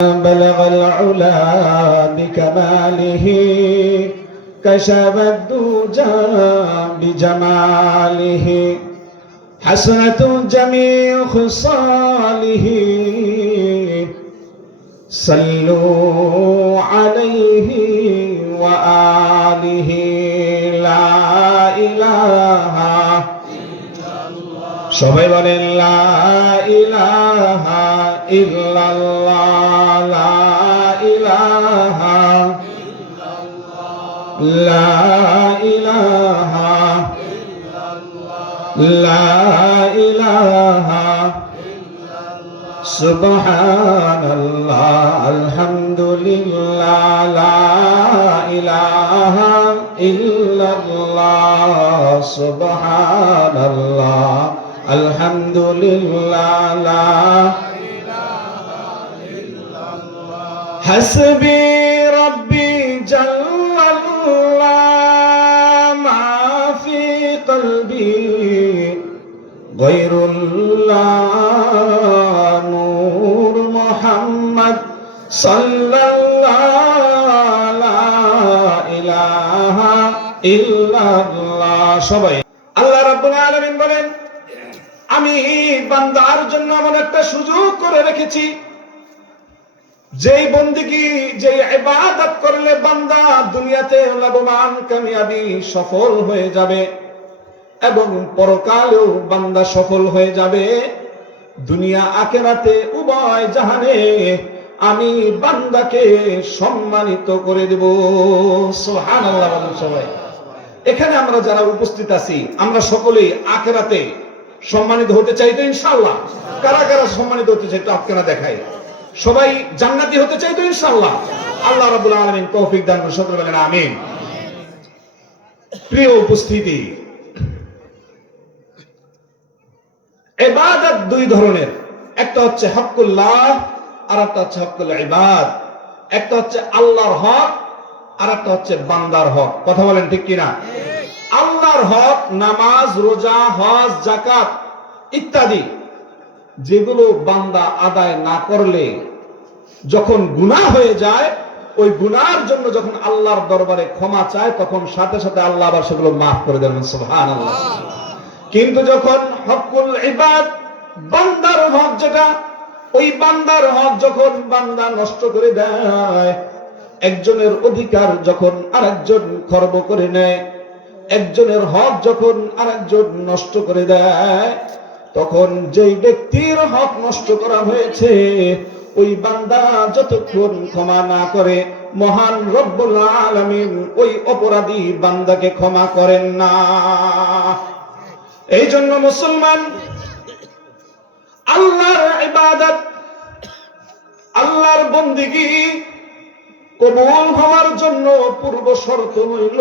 بلغ العلا بكماله كشف الدجى بجماله حسنة جميع خصاله صلوا عليه وآله لا إله সবাই বলেন লা ইলাহা ইল্লাল্লাহ লা ইলাহা ইল্লাল্লাহ লা ইলাহা ইল্লাল্লাহ লা ইলাহা ইল্লাল্লাহ সুবহানাল্লাহ আলহামদুলিল্লাহ লা ইলাহা ইল্লাল্লাহ সুবহানাল্লাহ আলহামদুলিল্লাহ লা ইলাহা ইল্লাল্লাহ হাসবি রাব্বি জাল্লাল্লাহ মা ফি কলবি গায়রুল্লাহ নূর মুহাম্মদ সাল্লাল্লাহু লা ইলাহা ইল্লাল্লাহ সবাই আল্লাহ রাব্বুল আলামিন বলেন আমি বান্দার জন্য এমন একটা সুযোগ করে রেখেছি যেই বন্দেগী যেই ইবাদত করলে বান্দা দুনিয়াতে লাভবান কামিয়াবি সফল হয়ে যাবে এবং পরকালেও বান্দা সফল হয়ে যাবে দুনিয়া আখিরাতে উভয় জাহানে আমি বান্দাকে সম্মানিত করে দেব সুবহানাল্লাহ বলেন সবাই এখানে আমরা যারা উপস্থিত আছি আমরা সকলেই আখিরাতে সম্মানিত হতে চাই তো ইনশাআল্লাহ কারা কারা সম্মানিত হতে চাই তো আপনারা দেখাই সবাই জান্নাতি হতে চাই তো ইনশাআল্লাহ আল্লাহ রাব্বুল আলামিন তৌফিক দান করুন সকলে বলেন আমিন প্রিয় উপস্থিতি ইবাদত দুই ধরনের একটা হচ্ছে হকুল্লাহ আর একটা হচ্ছে হকুল ইবাদ একটা হচ্ছে আল্লাহর হক আর একটা হচ্ছে বান্দার হক কথা বলেন ঠিক কিনা আল্লাহর হক নামাজ রোজা হজ যাকাত ইত্যাদি যেগুলো বান্দা আদায় না করলে যখন গুনাহ হয়ে যায় ওই গুনাহর জন্য যখন আল্লাহর দরবারে ক্ষমা চায় তখন সাথে সাথে আল্লাহ আবার সেগুলো মাফ করে দেন সুবহানাল্লাহ কিন্তু যখন হকুল ইবাদ বান্দার হক যেটা ওই বান্দার হক যখন বান্দা নষ্ট করে দেয় একজনের অধিকার যখন আরেকজন খর্ব করে নেয় একজনের হক যখন আরেকজন নষ্ট করে দেয় তখন যেই ব্যক্তির হক নষ্ট করা হয়েছে ওই বান্দা যতক্ষণ ক্ষমা না করে মহান রব্বুল আলামিন ওই অপরাধী বান্দাকে ক্ষমা করেন না এই জন্য মুসলমান আল্লাহর ইবাদত আল্লাহর বন্দেগী কবুল হওয়ার জন্য পূর্ব শর্ত হইল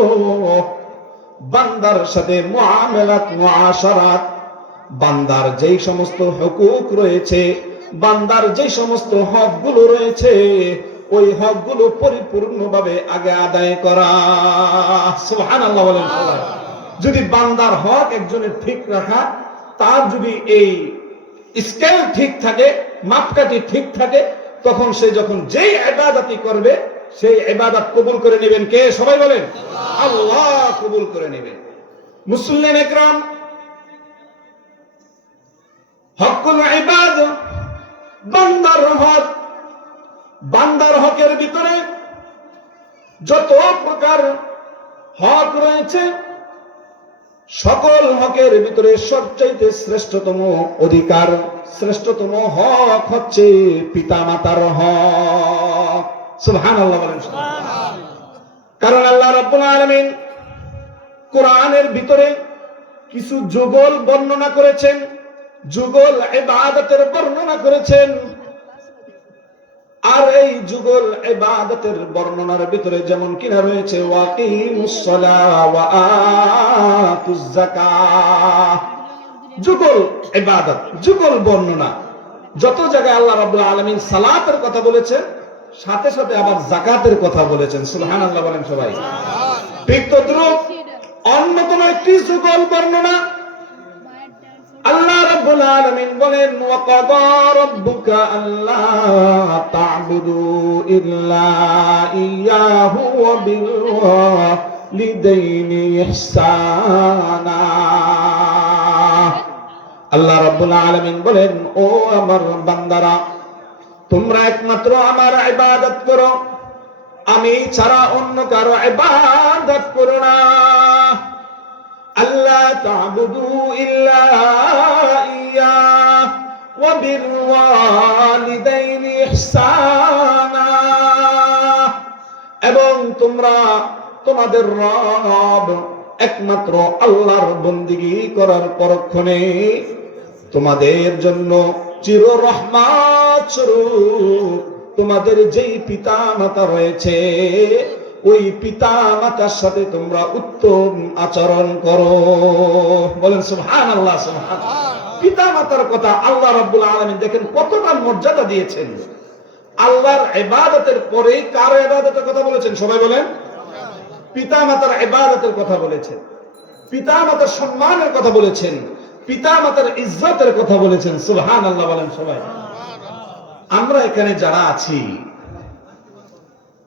বান্দার সাথে মুআমালাত মুআশারাত বান্দার যেই সমস্ত হুকুক রয়েছে বান্দার যেই সমস্ত হকগুলো রয়েছে ওই হকগুলো পরিপূর্ণভাবে আগে আদায় করা সুবহানাল্লাহ বলেন সবাই যদি বান্দার হক একজনের ঠিক রাখা তার যদি এই স্কেল ঠিক থাকে মাপকাঠি ঠিক থাকে তখন সে যখন যেই ইবাদতই করবে সেই ইবাদত কবুল করে নেবেন কে সবাই বলেন আল্লাহ কবুল করে নেবেন মুসলিম একরাম হকুল ইবাদ বান্দার হকের ভিতরে যত প্রকার হক রয়েছে সকল হকের ভিতরে সবচাইতে শ্রেষ্ঠতম অধিকার শ্রেষ্ঠতম হক হচ্ছে পিতামাতার হক সুবহানাল্লাহ বলেন কারণ আল্লাহ রাব্বুল আলামিন কোরআনের ভিতরে কিছু যুগল বর্ণনা করেছেন যুগল ইবাদতের বর্ণনা করেছেন আর এই যুগল ইবাদতের বর্ণনার ভিতরে যেমন কিনা রয়েছে ওয়াকিমুস সালাহ ওয়া আতুজ যাকাহ যুগল ইবাদত যুগল বর্ণনা যত জায়গায় আল্লাহ রাব্বুল আলামিন সালাতের কথা বলেছেন সাথে সাথে আবার যাকাতের কথা বলেছেন সুবহানাল্লাহ বলেন সবাই ঠিক তদ্রুপ অন্যতম একটি যুগল বর্ণনা আল্লাহ রাব্বুল আলামিন বলেন ওয়া কাদা রাব্বুকা আল্লা তা'বুদু ইল্লা ইয়্যাহু ওয়া বিল ওয়ালিদাইনি ইহসানা। আল্লাহ রাব্বুল আলামিন বলেন ও আমার বান্দারা, তোমরা একমাত্র আমার ইবাদত করো, আমি ছাড়া অন্য কারো ইবাদত করো না। আল্লাহ তা'বুদু ইল্লা ইয়্যাহু ওয়া বিল ওয়ালিদাইনি ইহসানা। এবং তোমরা তোমাদের রব একমাত্র আল্লাহর বন্দেগী করার পরক্ষণে তোমাদের জন্য চির রহমত স্বরূপ তোমাদের যেই পিতা মাতা রয়েছে ওই পিতা মাতার সাথে তোমরা উত্তম আচরণ করো। বলেন সুবহানাল্লাহ, সুবহানাল্লাহ। পিতা মাতার কথা আল্লাহ রাব্বুল আলামিন দেখেন কতটা মর্যাদা দিয়েছেন। আল্লাহর ইবাদতের পরে কার ইবাদতের কথা বলেছেন? সবাই বলেন। পিতা মাতার ইবাদতের কথা বলেছেন, পিতা মাতার সম্মানের কথা বলেছেন, পিতা মাতার ইজ্জতের কথা বলেছেন। সুবহানাল্লাহ বলেন সবাই। আমরা এখানে যারা আছি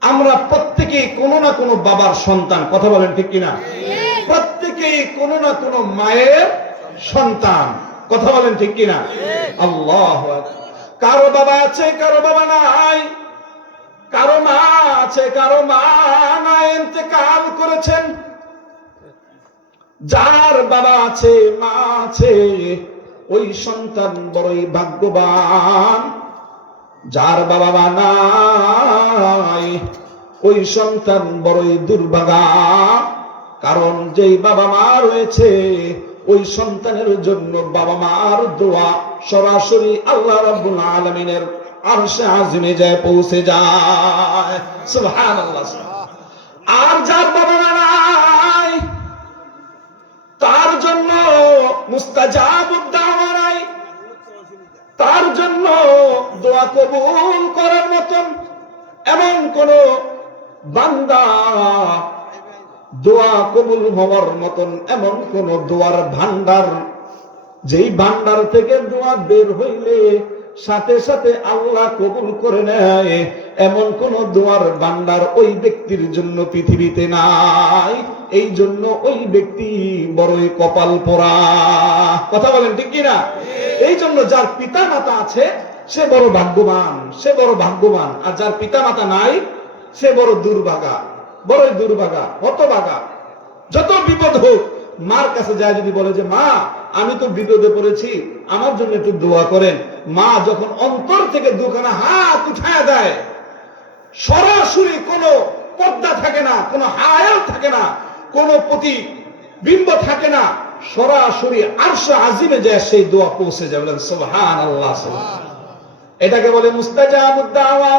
আমরা প্রত্যেকেই কোনো না কোনো বাবার সন্তান। কথা বলেন ঠিক কিনা? প্রত্যেকেই কোনো না কোনো মায়ের সন্তান। কথা বলেন ঠিক কিনা? আল্লাহু আকবার। কারো বাবা আছে, কারো বাবা নাই, কারো মা আছে, কারো মা নাই, ইন্তেকাল করেছেন। যার বাবা আছে, মা আছে, ওই সন্তান বড়ই ভাগ্যবান। যার বাবা মা নাই ওই সন্তান বড়ই দুর্ভাগা। কারণ যেই বাবা মা রয়েছে ওই সন্তানের জন্য বাবা মার দোয়া সরাসরি আল্লাহ রাব্বুল আলামিনের আরশে আজিমে যায়, পৌঁছে যায়। সুবহানাল্লাহ। আর যার বাবা মা নাই তার জন্য মুস্তাজাবুদ দাওয়া নাই, তার জন্য দোয়া কবুল করার মতন এমন কোন বান্দা, দোয়া কবুল হওয়ার মতন এমন কোন দোয়ার ভান্ডার, যেই ভান্ডার থেকে দোয়া বের হইলে সাথে সাথে আল্লাহ কবুল করে নেয়, এমন কোন দোয়ার ভান্ডার ওই ব্যক্তির জন্য পৃথিবীতে নাই। এই জন্য ওই ব্যক্তি বড়ই কপাল পোড়া। কথা বলেন ঠিক কিনা? এই জন্য যার পিতা মাতা আছে সে বড় ভাগ্যবান, সে বড় ভাগ্যবান। আর যার পিতা মাতা নাই সে বড় দুর্ভাগা, বড়ই দুর্ভাগা, হতভাগা। যত বিপদ হোক মার কাছে যায় যদি বলে যে মা আমি তো বিপদে পড়েছি, আমার জন্য একটু দোয়া করেন, মা যখন অন্তর থেকে দুখানা হাত উঠায় দেয়, সরাসরি কোনো পর্দা থাকে না, কোনো হায়াল থাকে না, কোনো প্রতিবিম্ব থাকে না, সরাসরি আরশে আজিমে যায় সেই দোয়া পৌঁছে যায়। বলেন সুবহানাল্লাহ। এটাকে বলে মুস্তাজাবুদ দাওয়া।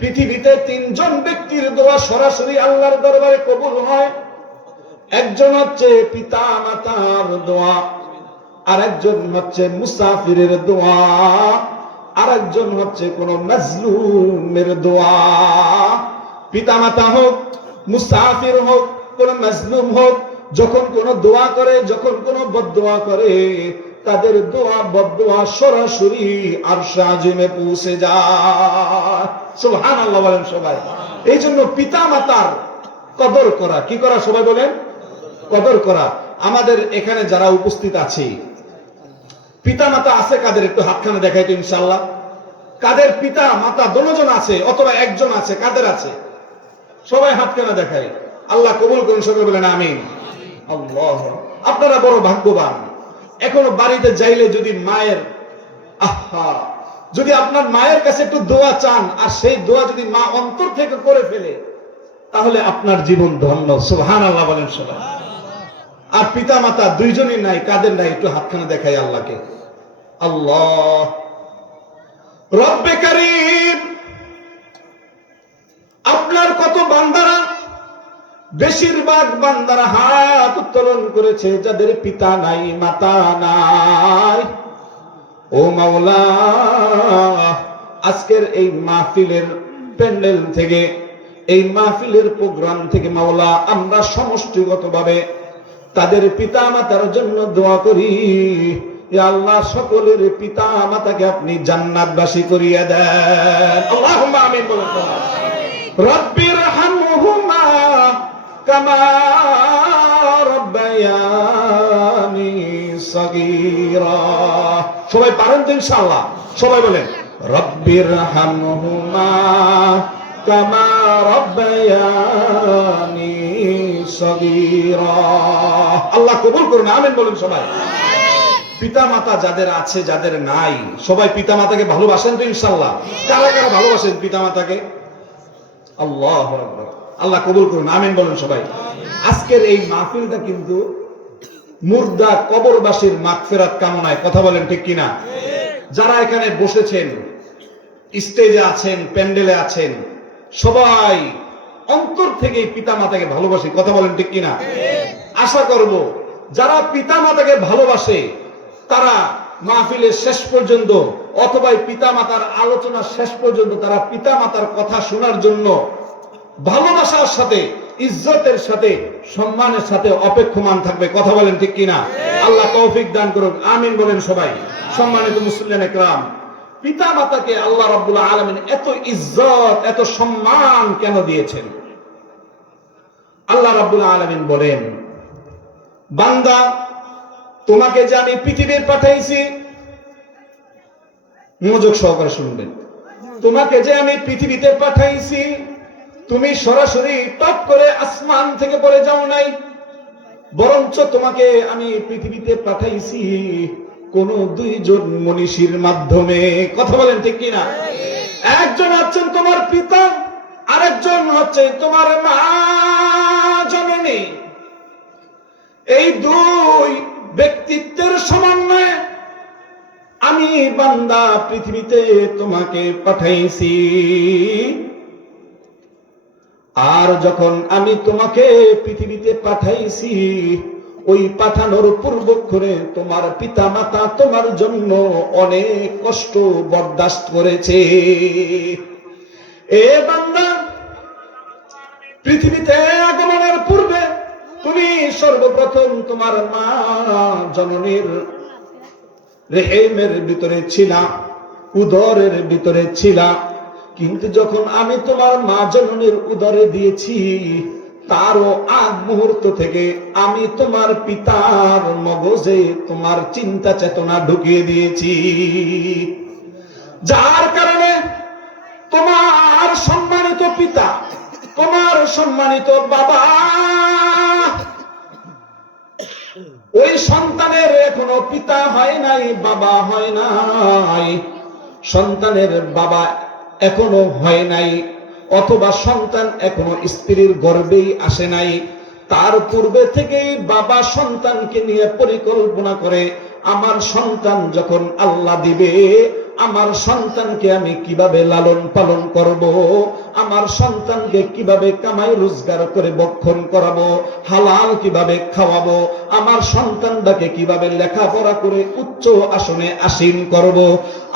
পৃথিবীতে তিনজন ব্যক্তির দোয়া সরাসরি আল্লাহর দরবারে কবুল হয়। একজন হচ্ছে পিতা মাতার দোয়া, আর একজন হচ্ছে মুসাফিরের দোয়া, আর একজন হচ্ছে কোন মাজলুমের দোয়া। পিতা মাতা হোক, মুসাফির হোক, কোন মাজলুম হোক, যখন কোন দোয়া করে, যখন কোন বদদোয়া করে, তাদের দোয়া বদদোয়া সরাসরি আরশে আজিমে পৌঁছে যায়। সুবহানাল্লাহ বলেন সবাই। এই জন্য পিতা মাতার কদর করা, কি করা? সবাই বলেন কদর করা। আমাদের এখানে যারা উপস্থিত আছে পিতা মাতা আছে কাদের? একটু হাতখানে দেখাই তো ইনশাআল্লাহ। কাদের পিতা মাতা দুজন আছে অথবা একজন আছে? কাদের আছে? সবাই হাতখানে দেখাই। আল্লাহ কবুল করুন, সবাই বলেন আমিন। আল্লাহ, আপনারা বড় ভাগ্যবান। এখনো বাড়িতে যাইলে যদি মায়ের যদি আপনার মায়ের কাছে একটু দোয়া চান আর সেই দোয়া যদি মা অন্তর থেকে করে ফেলে তাহলে আপনার জীবন ধন্য। সুবহানাল্লাহ বলেন সবাই। আর পিতা মাতা দুইজনই নাই, কাদের নাই? একটু হাতখানে দেখাই আল্লাহকে। আল্লাহ রব্বে কারীম, আপনার কত বান্দারা, বেশিরভাগ বান্দারা হাত উত্তোলন করেছে যাদের পিতা নাই, মাতা নাই। ও মাওলা, আজকের এই মাহফিলের প্যান্ডেল থেকে, এই মাহফিলের প্রোগ্রাম থেকে মাওলা আমরা সমষ্টিগতভাবে তাদের পিতা মাতার জন্য দোয়া করি, ইয়া আল্লাহ সকলের পিতা মাতাকে আপনি জান্নাতবাসী করিয়া দেন। আল্লাহুম্মা আমিন বলেন। রব্বির হামহুমা কামা রব্বায়ানি সগীরা। সবাই পারেন তো ইনশাআল্লাহ? সবাই বলেন রব্বির হামহুমা কামা রব্বায়ানি সগীরা। আল্লাহ কবুল করুন, আমিন বলুন সবাই। পিতা মাতা যাদের আছে যাদের নাই, সবাই পিতা মাতাকে ভালোবাসেন তো ইনশাআল্লাহ? কারা কারা ভালোবাসেন পিতা মাতাকে? আল্লাহু আকবার। আল্লাহ কবুল করুন, আমিন বলুন সবাই। আজকের এই মাহফিলটা কিন্তু মুর্দা কবরবাসীর মাগফিরাত কামনায়, কথা বলেন ঠিক কিনা? যারা এখানে বসেছেন, স্টেজে আছেন, প্যান্ডেলে আছেন, সবাই অন্তর থেকে পিতা মাতাকে ভালোবাসি, কথা বলেন ঠিক কিনা? আশা করব যারা পিতা মাতাকে ভালোবাসে তারা মাহফিলের শেষ পর্যন্ত অথবা পিতা মাতার আলোচনা শেষ পর্যন্ত তারা পিতা মাতার কথা শোনার জন্য ভালোবাসার সাথে, ইজ্জতের সাথে, সম্মানের সাথে অপেক্ষমান থাকবে, কথা বলেন ঠিক কিনা? আল্লাহ তৌফিক দান করুন, আমিন বলেন সবাই। সম্মানিত মুসলিম একরাম, পিতা মাতাকে আল্লাহ রাব্বুল আলামিন এত ইজ্জত, এত সম্মান কেন দিয়েছেন? আল্লাহ রাব্বুল আলামিন বলেন, বান্দা তোমাকে যে আমি পৃথিবীর পাঠাইছি, মনোযোগ সহকারে শুনবেন, তোমাকে যে আমি পৃথিবীতে পাঠাইছি, তুমি সরাসরি টপ করে আসমান থেকে পড়ে যাও নাই, বরঞ্চ তোমাকে আমি পৃথিবীতে পাঠাইছি কোন দুইজন মনীষীর মাধ্যমে, কথা বলেন ঠিক কিনা? একজন হচ্ছেন তোমার পিতা, আরেকজন হচ্ছে তোমার মা জননী। এই দুই ব্যক্তিত্বের সমন্বয়ে আমি বান্দা পৃথিবীতে তোমাকে পাঠাইছি। আর যখন আমি তোমাকে পৃথিবীতে পাঠাইছি, ওই পাঠানোর পূর্বক্ষণে তোমার পিতা মাতা তোমার জন্য অনেক কষ্ট বরদাস্ত করেছে। এ বান্দা, পৃথিবীতে আগমনের পূর্বে তুমি সর্বপ্রথম তোমার মা জননীর রেহেমের ভিতরে ছিলা, উদরের ভিতরে ছিলা। কিন্তু যখন আমি তোমার মা জননীর উদরে দিয়েছি, তারও আগ মুহূর্ত থেকে আমি তোমার পিতার মগজে তোমার চিন্তা চেতনা ঢুকিয়ে দিয়েছি, যার কারণে তোমার সম্মানিত পিতা, তোমার সম্মানিত বাবা, ওই সন্তানের এখনো পিতা হয় নাই, বাবা হয় নাই, সন্তানের বাবা এখনো হয় নাই, অথবা সন্তান এখনো স্ত্রীর গর্ভেই আসে নাই, তার পূর্বে থেকেই বাবা সন্তানকে নিয়ে পরিকল্পনা করে, আমার সন্তান যখন আল্লাহ দিবে, আমার সন্তানকে আমি কিভাবে লালন পালন করব, আমার সন্তানকে কিভাবে কামাই রোজগার করে বক্ষণ করাবো, হালাল কিভাবে খাওয়াবো, আমার সন্তানটাকে কিভাবে লেখাপড়া করে উচ্চ আসনে আসীন করব,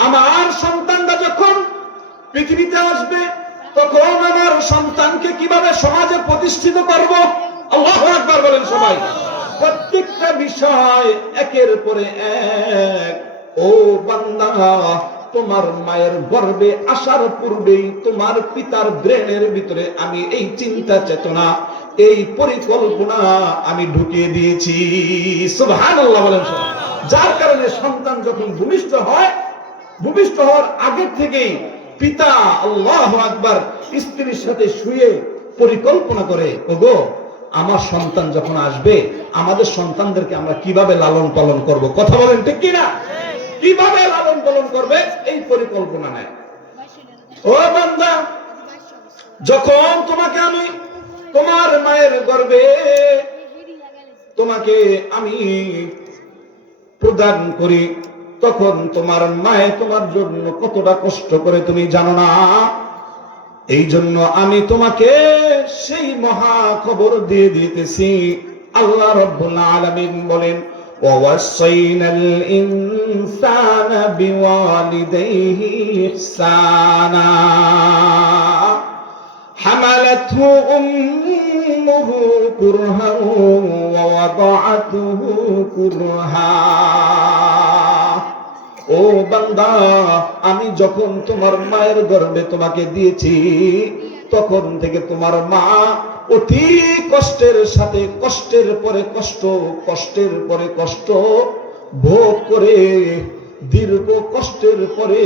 আমার সন্তানটা যখন পৃথিবীতে আসবে তখন আমার সন্তানকে কিভাবে সমাজে প্রতিষ্ঠিত করব। আল্লাহু আকবার বলেন সবাই। প্রত্যেকটা বিষয় একের পরে এক। ও বান্দা, তোমার মায়ের গর্ভে আসার পূর্বেই তোমার পিতার ব্রেনের ভিতরে আমি এই চিন্তা চেতনা, এই পরিকল্পনা আমি ঢুকিয়ে দিয়েছি। সুবহানাল্লাহ বলেন। যার কারণে সন্তান যখন ভূমিষ্ঠ হয়, ভূমিষ্ঠ হওয়ার আগে থেকেই পিতা আল্লাহু আকবার স্ত্রীর সাথে শুয়ে পরিকল্পনা করে, ওগো আমার সন্তান যখন আসবে, আমাদের সন্তানদেরকে আমরা কিভাবে লালন পালন করব, কথা বলেন ঠিক কিনা? কিভাবে লালন পালন করবে এই পরিকল্পনা নেয়। ও বান্দা, যখন তোমাকে আমি তোমার মায়ের গর্ভে তোমাকে আমি প্রদান করি, তখন তোমার মায়ে তোমার জন্য কতটা কষ্ট করে তুমি জানো না। এই জন্য আমি তোমাকে সেই মহা খবর দিয়ে দিতেছি। আল্লাহ রাব্বুল আলামিন বলেন, ওয়াসাইনাল ইনসানা বিওয়ালিদাইহি ইহসানা হামালাতহু উম্মুহু কুরহা ওয়া ওয়াদাআতুহু কুরহা। ও বান্দা, আমি যখন তোমার মায়ের গর্ভে তোমাকে দিয়েছি তখন থেকে তোমার মা অতি কষ্টের সাথে কষ্টের পরে কষ্ট, কষ্টের পরে কষ্ট ভোগ করে দীর্ঘ কষ্টের পরে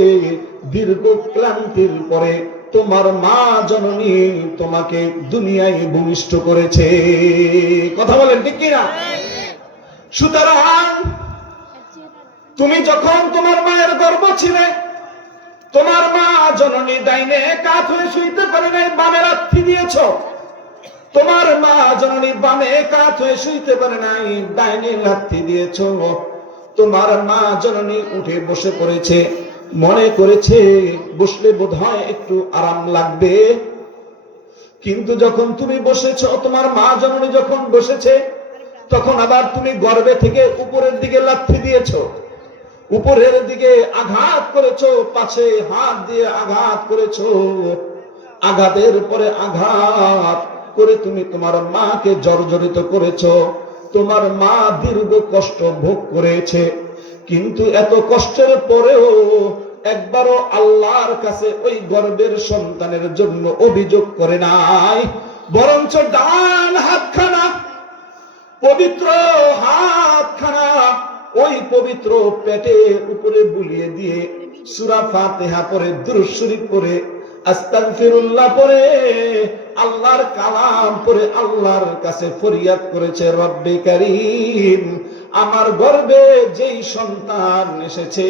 দীর্ঘ ক্লান্তির পরে তোমার মা জননী তোমাকে দুনিয়ায় ভূমিষ্ঠ করেছে। কথা বলেন ঠিক কিনা? সুতরাং তুমি যখন তোমার মায়ের গর্ভ ছিলে, তোমার মা জননী ডাইনে কাত হয়ে শুইতে পারে নাই, বামে লাথি দিয়েছ। তোমার মা জননী বামে কাত হয়ে শুইতে পারে নাই, ডাইনে লাথি দিয়েছ। তোমার মা জননী উঠে বসে পড়েছে, মনে করেছে বসলে বোধহয় একটু আরাম লাগবে। কিন্তু যখন তুমি বসেছ, তোমার মা জননী যখন বসেছে, তখন আবার তুমি গর্ভে থেকে উপরের দিকে লাথি দিয়েছ, উপরের দিকে আঘাত করেছো, পাছে হাত দিয়ে আঘাত করেছো। আঘাতের পরে আঘাত করে তুমি তোমার মাকে জর্জরিত করেছো। তোমার মা দীর্ঘ কষ্ট ভোগ করেছে, কিন্তু এত কষ্টের পরেও একবারও আল্লাহর কাছে ওই গর্ভের সন্তানের জন্য অভিযোগ করে নাই, বরঞ্চ ডান হাতখানা, পবিত্র হাতখানা ওই পবিত্র পেটের উপরে বুলিয়ে দিয়ে সূরা ফাতিহা পড়ে, দুরূদ শরীফ পড়ে, আস্তাগফিরুল্লাহ পড়ে, আল্লাহর কালাম পড়ে আল্লাহর কাছে ফরিয়াদ করেছে, রব্বে কারীম, আমার গর্ভে যেই সন্তান এসেছে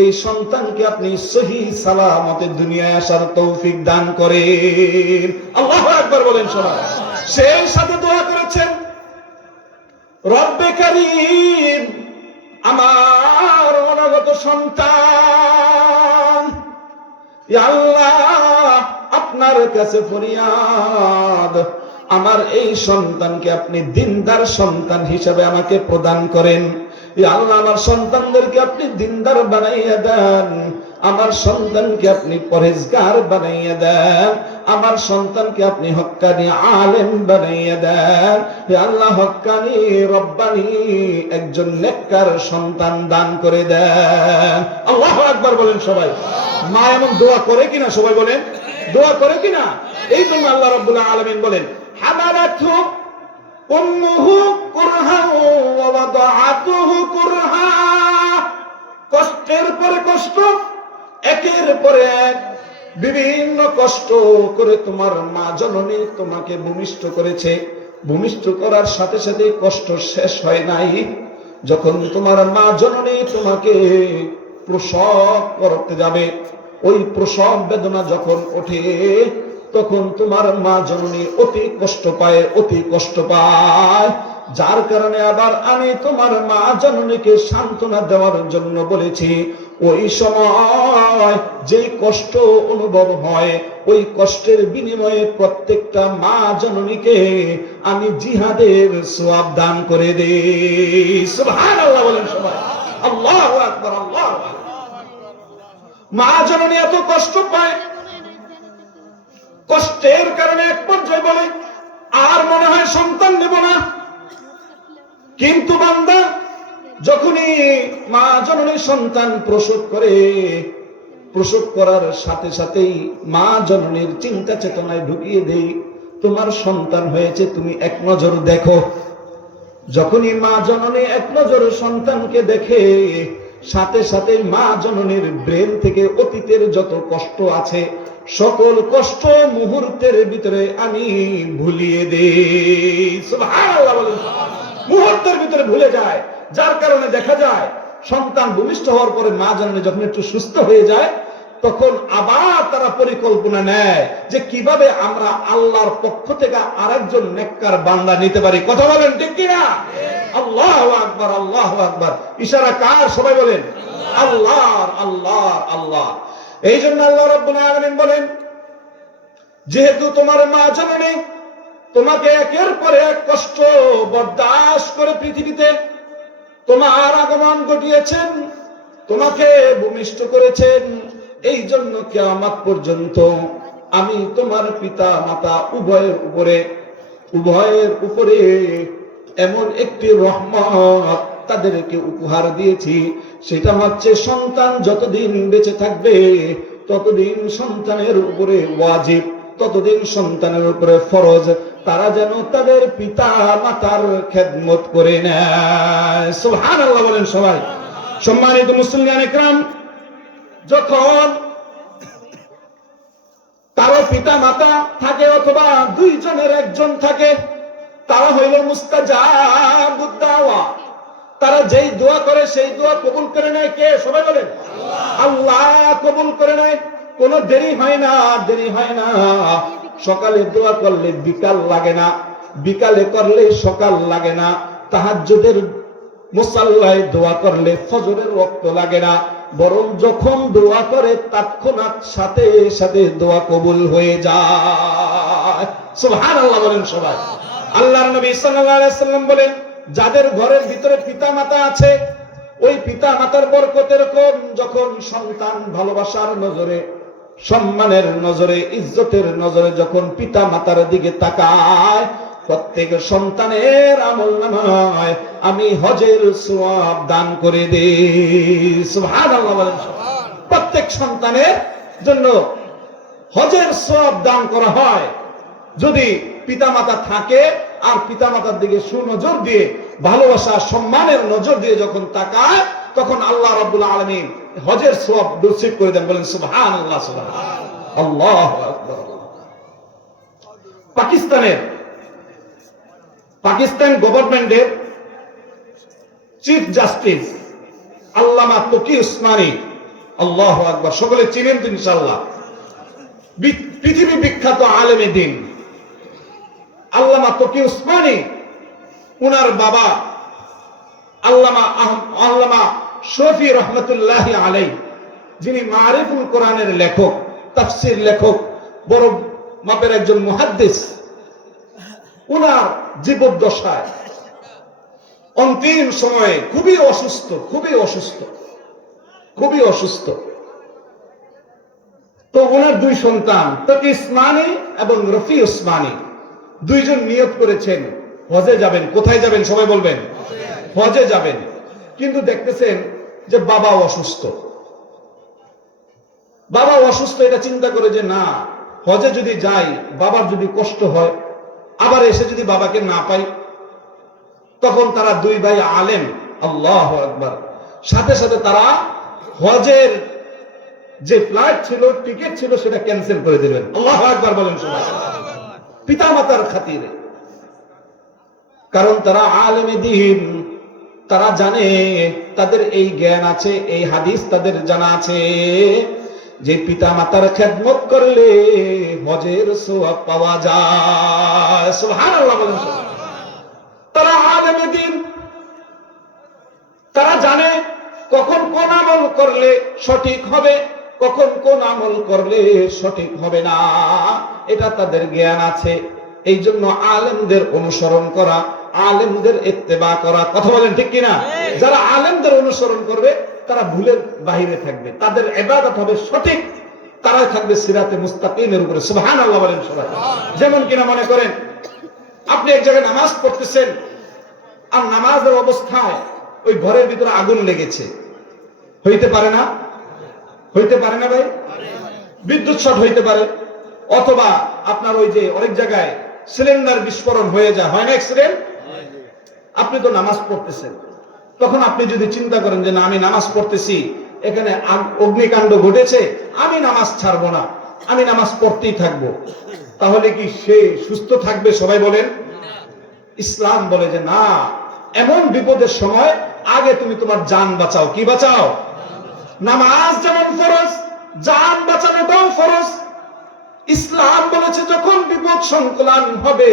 এই সন্তানকে আপনি সহি সালামতে দুনিয়ায় আসার তৌফিক দান করেন। আল্লাহু আকবার বলেন সবাই। সেই সাথে দোয়া করেছেন, রব্বে কারীম, আমার অনাগত সন্তান, ইয়া আল্লাহ আপনার কাছে ফরিয়াদ, আমার এই সন্তানকে আপনি দিনদার সন্তান হিসেবে আমাকে প্রদান করেন। ইয়া আল্লাহ আমার সন্তানদেরকে আপনি দিনদার বানাইয়া দেন, আমার সন্তানকে আপনি পরহেজগার বানাইয়া দেন, আমার সন্তানকে আপনি হক্কানি আলেম বানাইয়া দেন। হে আল্লাহ, হক্কানি রব্বানি একজন নেককার সন্তান দান করে দেন। আল্লাহু আকবার বলেন সবাই। মা এমন দোয়া করে কিনা? সবাই বলেন, দোয়া করে কিনা? এই জন্য আল্লাহ রাব্বুল আলামিন বলেন, হামালাতহু উম্মুহু কুরহা ওয়া ওয়াদাআতুহু কুরহা। কষ্টের পরে কষ্ট, একের পরে এক বিভিন্ন কষ্ট করে তোমার মা জননী তোমাকে ভূমিষ্ঠ করেছে। ভূমিষ্ঠ করার সাথে সাথে কষ্ট শেষ হয় নাই। যখন তোমার মা জননী তোমাকে প্রসব করতে যাবে, ওই প্রসব বেদনা যখন ওঠে, তখন তোমার মা জননী অতি কষ্ট পায়, অতি কষ্ট পায়। যার কারণে আবার আমি তোমার মা জননীকে সান্ত্বনা দেওয়ার জন্য বলেছি, ওই সময় যেই কষ্ট অনুভব হয়, ওই কষ্টের বিনিময়ে প্রত্যেকটা মা জননীকে আমি জিহাদের সওয়াব দান করে দেই। সুবহানাল্লাহ বলেন সবাই। আল্লাহু আকবার, আল্লাহু আকবার। মা জননী এত কষ্ট পায়, কষ্টের কারণে এক পর্যায়ে বলে আর মনে হয় সন্তান নেব না। কিন্তু বান্দা যখনই মা জননী সন্তান প্রসব করে, প্রসব করার সাথে সাথেই মা জননীর চিন্তা চেতনায় ঢুকিয়ে দেই, তোমার সন্তান হয়েছে, তুমি এক নজর দেখো। যখনই মা জননী এক নজর সন্তানকে দেখে, সাথে সাথে মা জননীর ব্রেন থেকে অতীতের যত কষ্ট আছে সকল কষ্ট মুহূর্তের ভিতরে আমি ভুলিয়ে দেই। সুবহানাল্লাহ বলেন। মুহূর্তের ভিতরে ভুলে যায়। যার কারণে দেখা যায় সন্তান ভূমিষ্ঠ হওয়ার পরে মা জননী যখন একটু সুস্থ হয়ে যায়, তখন আবার তারা পরিকল্পনা নেয় যে কিভাবে আমরা আল্লাহর পক্ষ থেকে আরেকজন নেককার বান্দা নিতে পারি। কথা বলেন ঠিক কিনা? আল্লাহু আকবার, আল্লাহু আকবার। ইশারা কার? সবাই বলেন আল্লাহর, আল্লাহর, আল্লাহ। এই জন্য আল্লাহ রাব্বুল আলামিন বলেন, যেহেতু তোমার মা জননী তোমাকে একের পর এক কষ্ট বরদাস্ত করে পৃথিবীতে তোমার আগমন ঘটিয়েছেন, তোমাকে ভূমিষ্ঠ করেছেন, এই জন্য কিয়ামত পর্যন্ত আমি তোমার পিতা মাতা উভয়ের উপরে উভয়ের উপরে এমন একটি রহমত তাদেরকে উপহার দিয়েছি, সেটা হচ্ছে সন্তান যতদিন বেঁচে থাকবে ততদিন সন্তানের উপরে ওয়াজিব, ততদিন সন্তানের উপরে ফরজ, তারা যেন তাদের পিতা মাতার খেদমত করে নেয়। সুবহানাল্লাহ বলেন সবাই। সম্মানিত মুসলিম ইকরাম, যখন কারো পিতা মাতা থাকে অথবা দুইজনের একজন থাকে, তারা হইল মুস্তাজাবুদ দাওয়া, তারা যেই দোয়া করে সেই দোয়া কবুল করে নেয়। কে? সবাই বলেন আল্লাহ কবুল করে নেয়। কোনো দেরি হয় না, দেরি হয় না। সকালে দোয়া করলে বিকাল লাগে না, বিকালে করলে সকাল লাগে না, তাহাজ্জুদের মুসাল্লায় দোয়া করলে ফজরের ওয়াক্ত লাগে না, বরং যখন দোয়া করে তৎক্ষণাৎ সাথে সাথে দোয়া কবুল হয়ে যায়। সুবহানাল্লাহ বলেন সবাই। আল্লাহর নবী সাল্লাল্লাহু আলাইহি ওয়াসাল্লাম বলেন, যাদের ঘরের ভিতরে পিতা মাতা আছে, ওই পিতা মাতার বরকত এরকম, যখন সন্তান ভালোবাসার নজরে, সম্মানের নজরে, ইজ্জতের নজরে যখন পিতা মাতার দিকে তাকায়, প্রত্যেক সন্তানের আমলনামায় আমি হজের সওয়াব দান করে দেই। সুবহানাল্লাহ বলেন। প্রত্যেক সন্তানের জন্য হজের সওয়াব দান করা হয় যদি পিতামাতা থাকে আর পিতামাতার দিকে সুনজর দিয়ে, ভালোবাসা সম্মানের নজর দিয়ে যখন তাকায়, তখন আল্লাহ রাব্বুল আলামিন হজের সওয়াব নসিব করে দেন। বলেন সুবহানাল্লাহ। সুবহানাল্লাহ, আল্লাহু আকবার। পাকিস্তান গভর্নমেন্টের চিফ জাস্টিস আল্লামা তকি উসমানী, আল্লাহু আকবার, সকলে চিনেন তো ইনশাআল্লাহ, পৃথিবী বিখ্যাত আলেমে দ্বীন আল্লামা তকি উসমানী, উনার বাবা আল্লামা শফি রহমতুল্লাহি আলাইহি, যিনি মারিফুল কোরআনের লেখক, তাফসীর লেখক, বড় মাপের একজন মুহাদ্দিস, উনার জীবদ্দশায় অন্তিম সময়ে খুবই অসুস্থ। তো ওনার দুই সন্তান তকি উসমানী এবং রফি উসমানী দুইজন নিয়ত করেছেন হজে যাবেন। কোথায় যাবেন? সবাই বলবেন হজে যাবেন। কিন্তু দেখতেছেন যে বাবা অসুস্থ, এটা চিন্তা করে যে না, হজে যদি যাই বাবার যদি কষ্ট হয়, আবার এসে যদি বাবাকে না পাই, তখন তারা দুই ভাই আলেম, আল্লাহু আকবার, সাথে সাথে তারা হজের যে ফ্লাইট ছিল, টিকিট ছিল, সেটা ক্যান্সেল করে দিলেন। আল্লাহু আকবার বলেন সবাই। পিতা মাতার খাতিরে, কারণ তারা আলেমে দ্বীন, তারা জানে, তাদের এই জ্ঞান আছে, এই হাদিস তাদের জানা আছে যে পিতা মাতার খেদমত করলে হজের সওয়াব পাওয়া যায়। সুবহানাল্লাহ বলেন। তারা আলেমে দ্বীন, তারা জানে কখন কোন আমল করলে সঠিক হবে, কখন কোন আমল করলে সঠিক হবে না, এটা তাদের জ্ঞান আছে। এই জন্য আলেমদের অনুসরণ করা, আলেমদের ইত্তেবা করা, কথা বলেন ঠিক কিনা? যারা আলেমদের অনুসরণ করবে তারা ভুলের বাহিরে থাকবে, তাদের ইবাদত হবে সঠিক, তারা থাকবে সিরাতে মুস্তাকিমের উপরে। সুবহানাল্লাহ বলেন সবাই। যেমন কিনা মনে করেন আপনি এক জায়গায় নামাজ পড়তেছেন, আর নামাজের অবস্থায় ওই ঘরের ভিতরে আগুন লেগেছে, হইতে পারে না? হইতে পারে না ভাই? বিদ্যুৎ শর্ট হইতে পারে, অথবা আপনার ওই যে অনেক জায়গায় সিলিন্ডার বিস্ফোরণ হয়ে যায়, হয় না অ্যাক্সিডেন্ট? আপনি তো নামাজ পড়তেছেন, তখন আপনি যদি চিন্তা করেন যে না, আমি নামাজ পড়তেছি, এখানে অগ্নিকাণ্ড ঘটেছে, আমি নামাজ ছাড়বো না, আমি নামাজ পড়তেই থাকবো, তাহলে কি সে সুস্থ থাকবে? সবাই বলেন। ইসলাম বলে যে না, এমন বিপদের সময় আগে তুমি তোমার জান বাঁচাও। কি বাঁচাও? নামাজ যেমন ফরজ, জান বাঁচানোটাও ফরজ। ইসলাম বলেছে যখন বিপদ সংকলন হবে,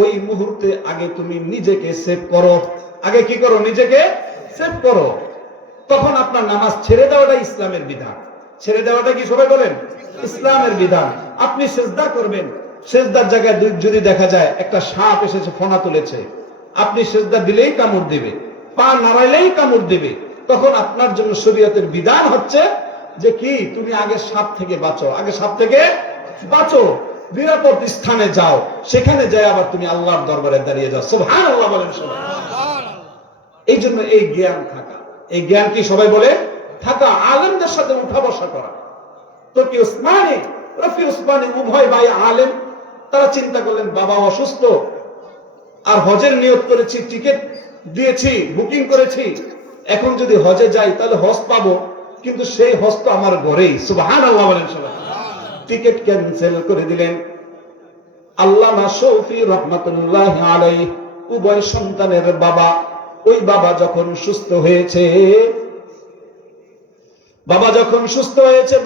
ওই মুহূর্তে আগে তুমি নিজেকে সেভ করো। আগে কি করো? নিজেকে সেভ করো। তখন আপনার নামাজ ছেড়ে দেওয়াটা ইসলামের বিধান। ছেড়ে দেওয়াটা কি? সবাই বলেন ইসলামের বিধান। আপনি সেজদা করবেন, সেজদার জায়গায় যদি দেখা যায় একটা সাপ এসেছে, ফনা তুলেছে, আপনি সেজদা দিলেই কামড় দিবে, পা নাড়াইলেই কামড় দিবে, তখন আপনার জন্য শরীয়তের বিধান হচ্ছে যে কি, তুমি আগে সাপ থেকে বাঁচো, আগে সাপ থেকে বাঁচো। নিরাপদ স্থানে যাও, সেখানে যাই আবার তুমি আল্লাহর দরবারে দাঁড়িয়ে যাও। সুবহানাল্লাহ বলেন সবাই। এই জন্য এই জ্ঞান থাকা, এই জ্ঞান কি সবাই বলে থাকা, আলেমদের সাথে উঠা বসা করা। তো কি উসমানী, রফি উসমানী উভয় ভাই আলেম, তারা চিন্তা করলেন বাবা অসুস্থ, আর হজের নিয়ত করেছি, টিকিট দিয়েছি, বুকিং করেছি, এখন যদি হজে যাই তাহলে হজ পাবো, কিন্তু সেই হজ তো আমার ঘরেই। সুবহানাল্লাহ বলেন সবাই। টিকিট ক্যান্সেল করে দিলেন। আল্লামা শফি রহমাতুল্লাহ আলাইহি উভয় সন্তানের বাবা, ওই বাবা যখন সুস্থ হয়েছে,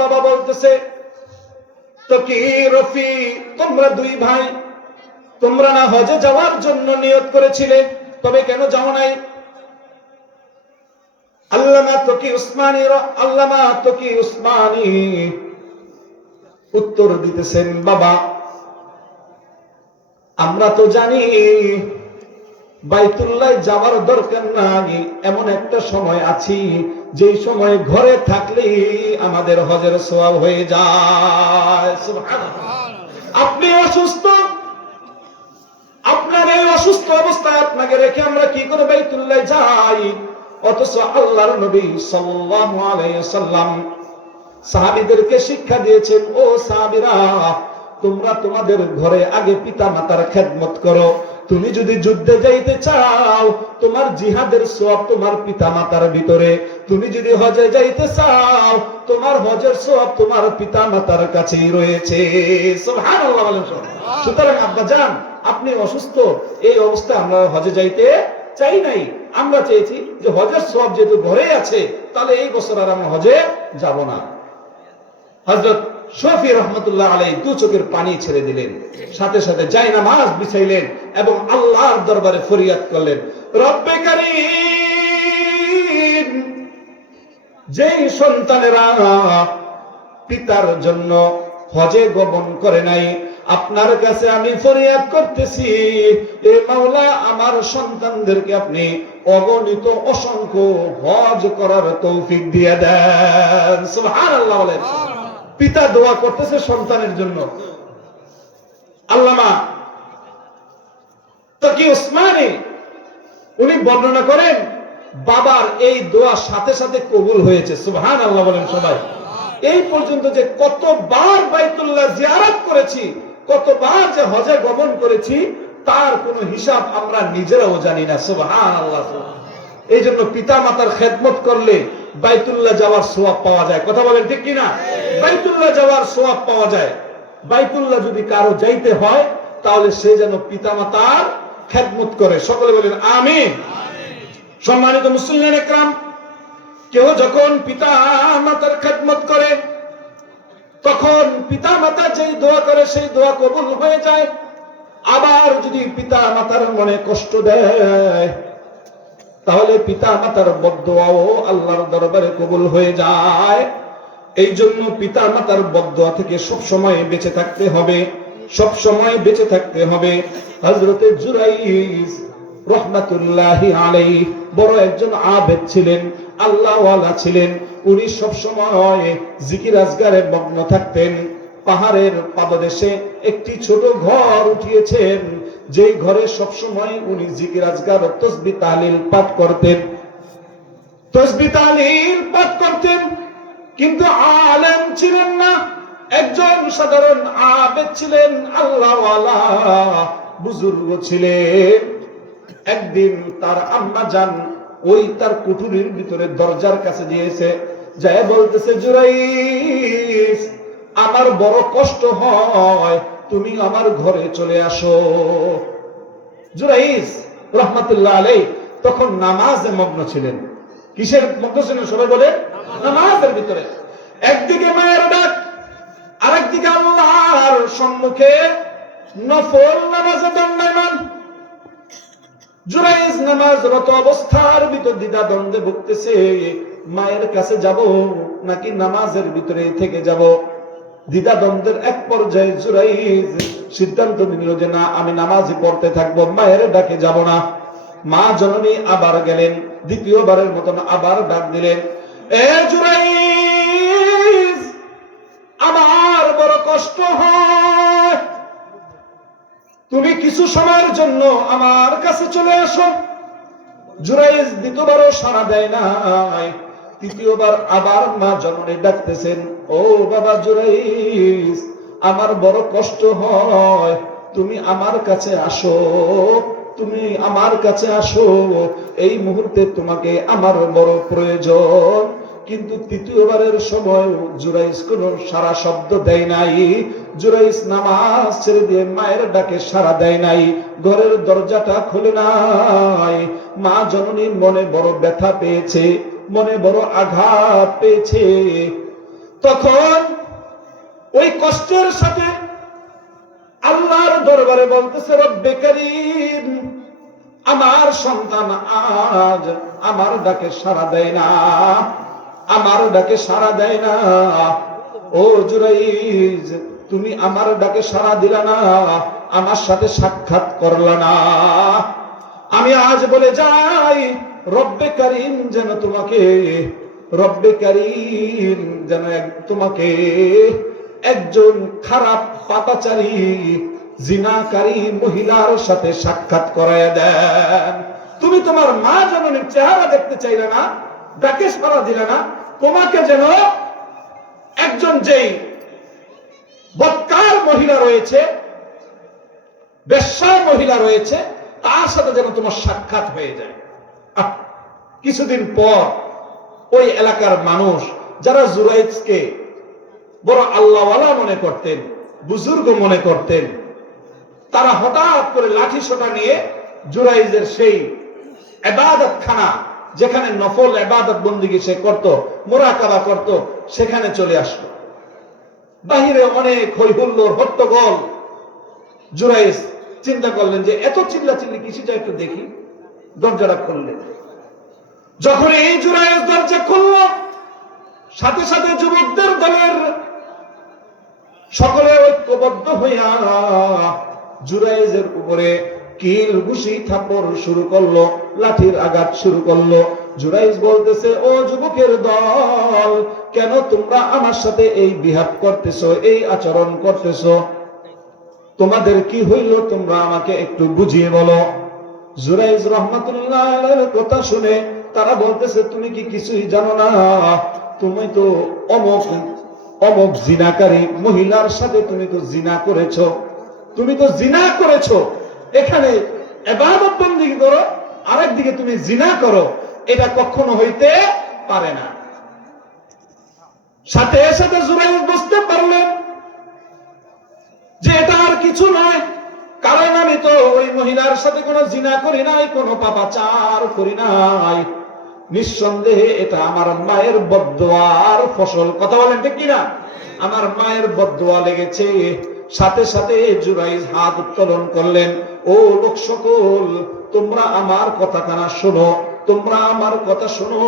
বাবা বলতেছে, তো কি রফি, তোমরা দুই ভাই, তোমরা না হজে যাওয়ার জন্য নিয়ত করেছিলে, তবে কেন যাও নাই? আল্লামা তকি উসমানী উত্তর দিতেছেন, বাবা আমরা তো জানি বাইতুল্লাহ যাওয়ার দরকার নাই, এমন একটা সময় আছি যেই সময় ঘরে থাকলেই আমাদের হজের সওয়াব হয়ে যায়। সুবহানাল্লাহ। আপনি অসুস্থ, আপনার এই অসুস্থ অবস্থায় আপনাকে রেখে আমরা কি করে বাইতুল্লাহ যাই? অথচ আল্লাহর নবী সাল্লাল্লাহু আলাইহি ওয়াসাল্লাম সাহাবীদেরকে শিক্ষা দিয়েছেন, ও সাহাবীরা, তোমরা তোমাদের ঘরে আগে পিতা মাতার খেদমত করো। তুমি যদি যুদ্ধে যাইতে চাও, তোমার জিহাদের সওয়াব তোমার পিতা মাতার ভিতরে। তুমি যদি হজে যাইতে চাও, তোমার হজের সওয়াব তোমার পিতা মাতার কাছেই রয়েছে। সুবহানাল্লাহ বলেন। সুতরাং আব্বা জান, আপনি অসুস্থ, এই অবস্থায় আমরা হজে যাইতে চাই নাই, আমরা চেয়েছি যে হজের সওয়াব যেহেতু ঘরে আছে, তাহলে এই বছর আর আমরা হজে যাব না। হযরত শফি রহমতুল্লাহ আলাইহি দু চোখের পানি ছেড়ে দিলেন, সাথে সাথে জায়নামাজ বিছাইলেন এবং আল্লাহর দরবারে ফরিয়াদ করলেন, রব্বে কারীম, যেই সন্তানেরা পিতার জন্য হজে গমন করে নাই, আপনার কাছে আমি ফরিয়াদ করতেছি, এ মাওলা, আমার সন্তানদেরকে আপনি অগণিত অসংখ্য হজ করার তৌফিক দিয়ে দেন। সুবহানাল্লাহ বলেন। পিতা দোয়া করতেছে সন্তানের জন্য। আল্লামা তকি উসমানী উনি বর্ণনা করেন, বাবার এই দোয়া সাথে সাথে কবুল হয়েছে। সুবহানাল্লাহ বলেন সবাই। এই পর্যন্ত যে কতবার বাইতুল্লাহ জিয়ারত করেছি, কতবার যে হজে গমন করেছি, তার কোনো হিসাব আমরা নিজেরাও জানি না। সুবহানাল্লাহ। এই জন্য পিতা মাতার খেদমত করলে বাইতুল্লাহ যাওয়ার সওয়াব পাওয়া যায়। কথা বলেন ঠিক কিনা? বাইতুল্লাহ যাওয়ার সওয়াব পাওয়া যায়। বাইতুল্লাহ যদি কারো যাইতে হয়, তাহলে সে যেন পিতা মাতার খেদমত করে। সকলে বলেন আমিন। সম্মানিত মুসলিম একরাম, কেউ যখন পিতা মাতার খেদমত করে, তখন পিতা মাতা যেই দোয়া করে সেই দোয়া কবুল হয়ে যায়। আবার যদি পিতা মাতার মনে কষ্ট দেয়, তাহলে পিতা মাতার বদদোয়াও আল্লাহর দরবারে কবুল হয়ে যায়। এই জন্য পিতা মাতার বদদোয়া থেকে সব সময় বেঁচে থাকতে হবে, সব সময় বেঁচে থাকতে হবে। হযরতে জুরাইজ রহমাতুল্লাহি আলাইহি বড় একজন আবেদ ছিলেন, আল্লাহওয়ালা ছিলেন। উনি সব সময় জিকির আজগারে মগ্ন থাকতেন। পাহাড়ের পাদদেশে একটি ছোট ঘর উঠিয়েছেন, যেই ঘরে সব সময় উনি জিকির আজগার তাসবিহ তাহলিল পাঠ করতেন, কিন্তু আলেম ছিলেন না, একজন সাধারণ আবেদ ছিলেন, আল্লাহওয়ালা বুজুর্গ ছিলেন। একদিন তার আম্মা জান ওই তার কুঠুরির ভিতরে দরজার কাছে গিয়েছে, যায় বলতেছে, জুরাইজ, আমার বড় কষ্ট হয়, তুমি আমার ঘরে চলে আসো। জুরাইজ রহমাতুল্লাহ আলাইহি তখন নামাজে মগ্ন ছিলেন। কিসের মগ্ন ছিলেন? সবাই বলে নামাজের ভিতরে। একদিকে মায়ের ডাক, আরেকদিকে আল্লাহর সম্মুখে নফল নামাজে দণ্ডায়মান। জুরাইজ নামাজরত অবস্থার ভিতর দ্বিধা দ্বন্দ্বে ভুগতেছে, মায়ের কাছে যাব নাকি নামাজের ভিতরে থেকে যাব। দ্বিধা দ্বন্দ্বের এক পর্যায়ে জুরাইজ সিদ্ধান্ত নিল যে না, আমি নামাজই পড়তে থাকবো, মায়ের ডাকে যাব না। মা জননী আবার গেলেন, দ্বিতীয়বারের মতন আবার ডাক দিলেন, এ জুরাইজ, আমার বড় কষ্ট হয়, তুমি কিছু সময়ের জন্য আমার কাছে চলে আসো। জুরাইজ দ্বিতীয়বারও সাড়া দেয় নাই। তৃতীয়বার আবার মা জননী ডাকতেছেন, ও বাবা জুরাইজ, আমার বড় কষ্ট হয়, তুমি আমার কাছে আসো, তুমি আমার কাছে আসো, এই মুহূর্তে তোমাকে আমার বড় প্রয়োজন। কিন্তু তৃতীয়বারের সময় জুরাইজ কোনো সারা শব্দ দেয় নাই। জুরাইজ নামাজ ছেড়ে দিয়ে মায়ের ডাকে সাড়া দেয় নাই, ঘরের দরজাটা খুলে নাই। মা জননী মনে বড় ব্যথা পেয়েছে, মনে বড় আঘাত পেয়েছে। তখন ওই কষ্টের সাথে আল্লাহর দরবারে বলতেছে, রব্বে কারীম, আমার সন্তান আজ আমার ডাকে সাড়া দেয় না, আমার ডাকে সাড়া দেয় না। ও জুরাইজ, তুমি আমার ডাকে সাড়া দিলা না, আমার সাথে সাক্ষাৎ করলা না। আমি আজ বলে যাই, রব্বে কারীম যেন তোমাকে, রব্বে কারীম যেন তোমাকে একজন খারাপ পাপাচারী জিনাকারী মহিলার সাথে সাক্ষাৎ করায় দেন। তুমি তোমার মা জননীর চেহারা দেখতে চাইলে না, ডাকে সাড়া দিলে না, তোমাকে যেন একজন যেই বৎকার মহিলা রয়েছে, বেশ্যা মহিলা রয়েছে, তার সাথে যেন তোমার সাক্ষাৎ হয়ে যায়। কিছুদিন পর ওই এলাকার মানুষ যারা জুরাইজকে বড় আল্লাহওয়ালা মনে করতেন, বুজুর্গ মনে করতেন, তারা হঠাৎ করে লাঠি সোটা নিয়ে জুরাইজের সেই ইবাদত খানা, যেখানে নফল ইবাদত বন্দেগী সে করত, মুরাকাবা করত, সেখানে চলে আসলো। বাহিরে অনেক হই হুল্লোড়, হট্টগোল। জুরাইজ চিন্তা করলেন যে এত চিল্লাচিল্লি কিসিটা, একটু দেখি। দরজাটা খুললেন। যখন এই জুরাইজ দরজা খুলল, সাথে সাথে যুবকদের দলের সকলে ঐক্যবদ্ধ হইয়া জুরাইজের উপরে কিল ঘুষি থাপ্পড় শুরু করলো, লাঠির আঘাত শুরু করলো। জুরাইজ বলতেছে, ও যুবকের দল, কেন তোমরা আমার সাথে এই বিহেভ করতেছো, এই আচরণ করতেছো? তোমাদের কি হইল, তোমরা আমাকে একটু বুঝিয়ে বলো। জুরাইজ রাহমাতুল্লাহ আলাইহির কথা শুনে তারা বলতেছে, তুমি কি কিছুই জানো না? তুমি তো অমুক অমুক জিনাকারী মহিলার সাথে তুমি তো জিনা করেছো, তুমি তো জিনা করেছো। এখানে ইবাদত বন্দেগী করো, আরেকদিকে তুমি জিনা করো, এটা কখনো হইতে পারে না। সাথে সাথে জুরাইজ বুঝতে পারলেন যে এটা আর কিছু নয়, কারণ আমি তো ওই মহিলার সাথে কোনো জিনা করি নাই, কোনো পাপাচার করি নাই। নিঃসন্দেহে এটা আমার মায়ের বদদোয়ার ফসল। কথা বলেন ঠিক কিনা? আমার মায়ের বদদোয়া লেগেছে। সাথে সাথে জুরাইজ হাত উত্তোলন করলেন, ও লোক সকল, তোমরা আমার কথা কানা শোনো, তোমরা আমার কথা শোনো।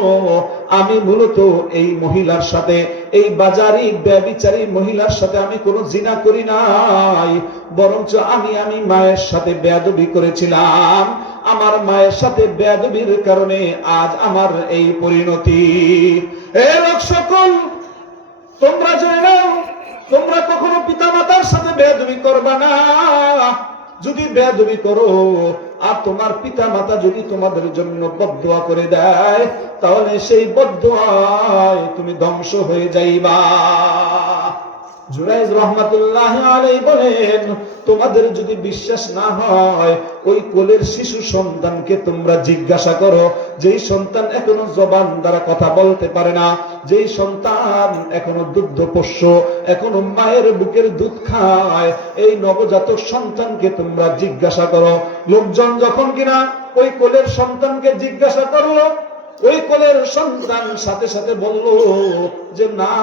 আমি মূলত এই মহিলার সাথে, এই বাজারি ব্যভিচারী মহিলার সাথে আমি কোনো জিনা করি নাই, বরঞ্চ আমি মায়ের সাথে বেয়াদবি করেছিলাম। আমার মায়ের সাথে বেয়াদবির কারণে আজ আমার এই পরিণতি। এ লোক সকল, তোমরা জেনে, তোমরা কখনো পিতামাতার সাথে বেয়াদবি করবা না। যদি বেয়াদবি করো আর তোমার পিতা মাতা যদি তোমাদের জন্য বদদোয়া করে দেয়, তাহলে সেই বদদোয়ায় তুমি ধ্বংস হয়ে যাইবা। জুরাইজ রাহমাতুল্লাহ আলাইহি বলেন, তোমাদের যদি বিশ্বাস না হয়, ওই কোলের শিশু সন্তানকে তোমরা জিজ্ঞাসা করো, যেই সন্তান এখনো জবান দ্বারা কথা বলতে পারে না, যেই সন্তান এখনো দুগ্ধপোষ্য, এখনো মায়ের বুকের দুধ খায়, এই নবজাতক সন্তানকে তোমরা জিজ্ঞাসা করো। লোকজন যখন কিনা ওই কোলের সন্তানকে জিজ্ঞাসা করলো, ওই কোলের সন্তান সাথে সাথে বলল যে না,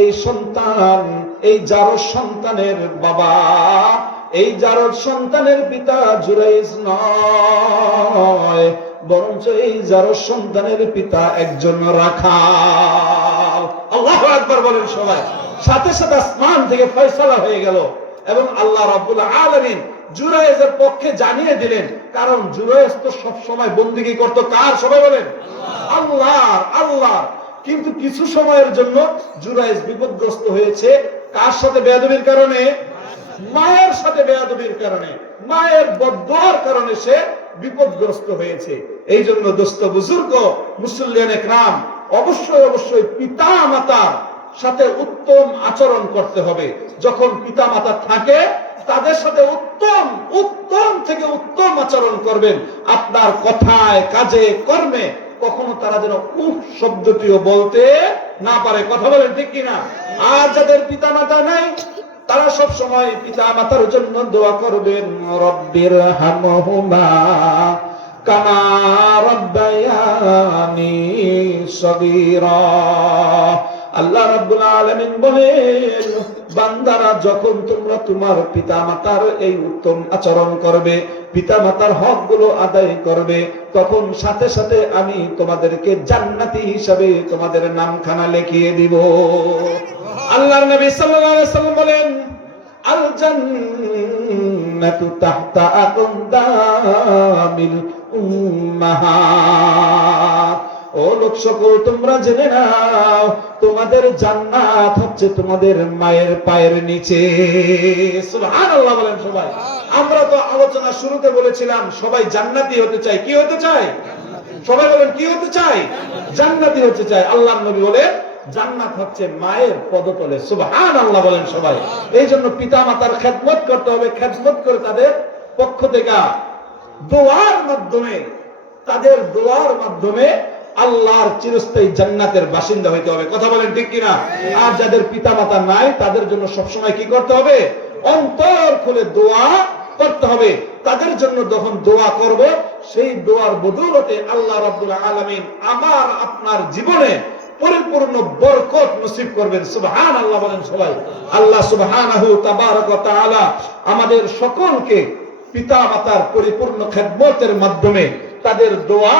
এই সন্তান, এই জারজ সন্তানের বাবা, এই জারজ সন্তানের পিতা জুরাইজ নয়, বরঞ্চ এই জারজ সন্তানের পিতা একজন রাখাল। আল্লাহু আকবার বলেন সবাই। সাথে সাথে আসমান থেকে ফয়সালা হয়ে গেল এবং আল্লাহ রাব্বুল আলামিন জুরাইজের পক্ষে জানিয়ে দিলেন। কারণ জুরাইজ তো সব সময় বন্দেগী করত কার? সবাই বলেন আল্লাহ। কিন্তু কিছু সময়ের জন্য জুরাইজ বিপদগ্রস্ত হয়েছে, কার সাথে বেয়াদবির কারণে? মায়ের সাথে বেয়াদবির কারণে, মায়ের বদদুয়ার কারণে সে বিপদগ্রস্ত হয়েছে। এই জন্য দোস্ত বুজুর্গ, মুসল্লিয়ানে کرام, অবশ্যই অবশ্যই পিতা মাতার সাথে উত্তম আচরণ করতে হবে। যখন পিতা মাতা থাকে তাদের সাথে উত্তম উত্তম থেকে উত্তম আচরণ করবেন। আপনার কথায়, কাজে, কর্মে কখনো তারা যেন উফ শব্দটিও বলতে না পারে। কথা বলেন ঠিক কিনা? আর যাদের পিতা মাতা নাই তারা সব সময় পিতা মাতার জন্য দোয়া করবেন, রব্বির হামহুমা কামা রাব্বায়ানি সগীরা। আল্লাহ রাব্বুল আলামিন বলেন, বান্দারা যখন তোমরা তোমার পিতা মাতার এই উত্তম আচরণ করবে, পিতা মাতার হকগুলো আদায় করবে, তখন সাথে সাথে আমি তোমাদেরকে জান্নাতি হিসাবে তোমাদের নামখানা লিখিয়ে দিব। আল্লাহর নবী সাল্লাল্লাহু আলাইহি ওয়াসাল্লাম বলেন, আল জান্নাতু তাহতা আকদামিল উম্মাহাত। ও লোক সকল, তোমরা জেনে নাও তোমাদের জান্নাত হচ্ছে তোমাদের মায়ের পায়ের নিচে। সুবহানাল্লাহ বলেন সবাই। আমরা তো আলোচনা শুরুতে বলেছিলাম সবাই জান্নাতি হতে চাই। কি হতে চাই? সবাই বলেন কি হতে চাই? জান্নাতি হতে চাই। আল্লাহর নবী বলেন জান্নাত হচ্ছে মায়ের পদতলে। সুবহানাল্লাহ বলেন সবাই। এই জন্য পিতা মাতার খেদমত করতে হবে। খেদমত করে তাদের পক্ষ থেকে দোয়ার মাধ্যমে, তাদের দোয়ার মাধ্যমে আল্লাহর চিরস্থায়ী জান্নাতের বাসিন্দা হইতে হবে। কথা বলেন ঠিক কিনা? আর যাদের পিতা মাতা নাই তাদের জন্য সবসময় কি করতে হবে? অন্তর খুলে দোয়া করতে হবে। তাদের জন্য যখন দোয়া করব, সেই দোয়ার বদৌলতে আল্লাহ রাব্বুল আলামিন আমার আপনার জীবনে পরিপূর্ণ বরকত নসিব করবেন। সুবহানাল্লাহ বলেন সবাই। আল্লাহ সুবহানাহু তাবারক ওয়া তাআলা আমাদের সকলকে পিতা মাতার পরিপূর্ণ খেদমতের মাধ্যমে তাদের দোয়া